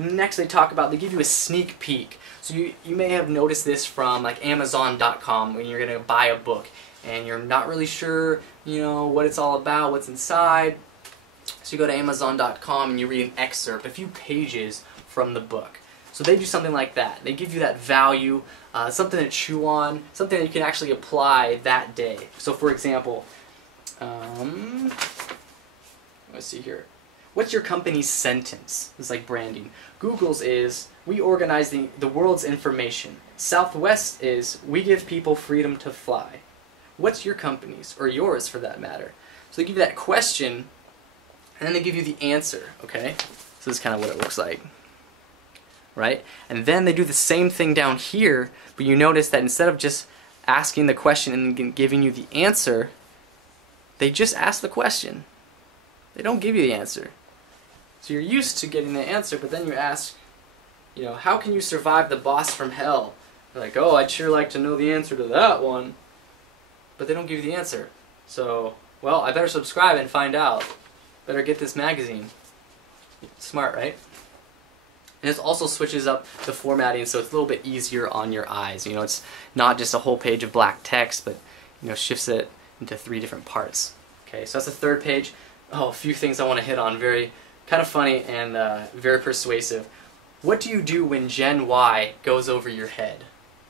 Next they talk about, they give you a sneak peek. So you may have noticed this from like Amazon.com when you're going to buy a book and you're not really sure, you know, what it's all about, what's inside. So you go to Amazon.com and you read an excerpt, a few pages from the book. So they do something like that. They give you that value, something to chew on, something that you can actually apply that day. So for example, let's see here. What's your company's sentence? It's like branding. Google's is, we organize the world's information. Southwest is, we give people freedom to fly. What's your company's, or yours for that matter? So they give you that question, and then they give you the answer, okay? So this is kind of what it looks like, right? And then they do the same thing down here, but you notice that instead of just asking the question and giving you the answer, they just ask the question. They don't give you the answer. So you're used to getting the answer, but then you ask, you know, how can you survive the boss from hell? They're like, oh, I'd sure like to know the answer to that one. But they don't give you the answer. So, well, I better subscribe and find out. Better get this magazine. Smart, right? And it also switches up the formatting so it's a little bit easier on your eyes. You know, it's not just a whole page of black text, but, you know, shifts it into 3 different parts. Okay, so that's the third page. Oh, a few things I want to hit on. Very kind of funny and very persuasive. What do you do when Gen Y goes over your head?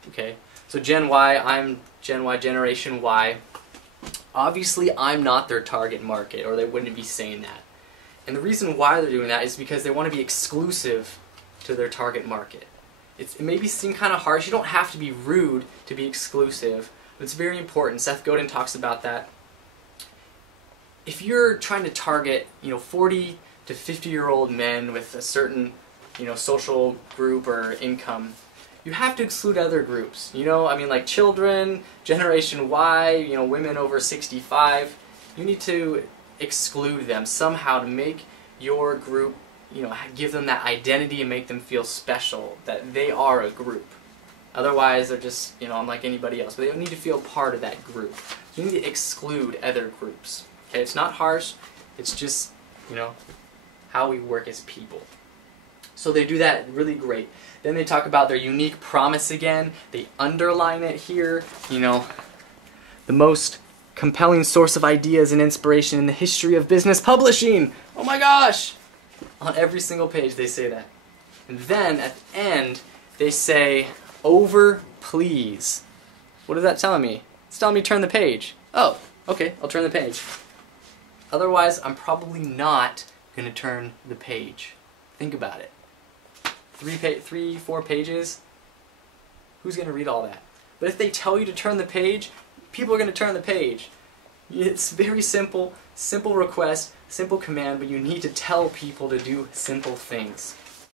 Okay, so Gen Y, I'm Gen Y, Generation Y. Obviously, I'm not their target market, or they wouldn't be saying that. And the reason why they're doing that is because they want to be exclusive to their target market. It may seem kind of harsh. You don't have to be rude to be exclusive, but it's very important. Seth Godin talks about that. If you're trying to target, you know, 40 to 50-year-old men with a certain, you know, social group or income, you have to exclude other groups. You know, I mean, like children, Generation Y, you know, women over 65. You need to exclude them somehow to make your group, you know, give them that identity and make them feel special, that they are a group. Otherwise, they're just, you know, unlike anybody else. But they need to feel part of that group. So you need to exclude other groups. Okay, it's not harsh. It's just, you know, how we work as people. So they do that really great. Then they talk about their unique promise again. They underline it here. You know, the most compelling source of ideas and inspiration in the history of business publishing. Oh my gosh! On every single page they say that. And then at the end they say, over please. What is that telling me? It's telling me turn the page. Oh, okay, I'll turn the page. Otherwise, I'm probably not going to turn the page. Think about it. 4 pages? Who's going to read all that? But if they tell you to turn the page, people are going to turn the page. It's very simple, simple request, simple command, but you need to tell people to do simple things.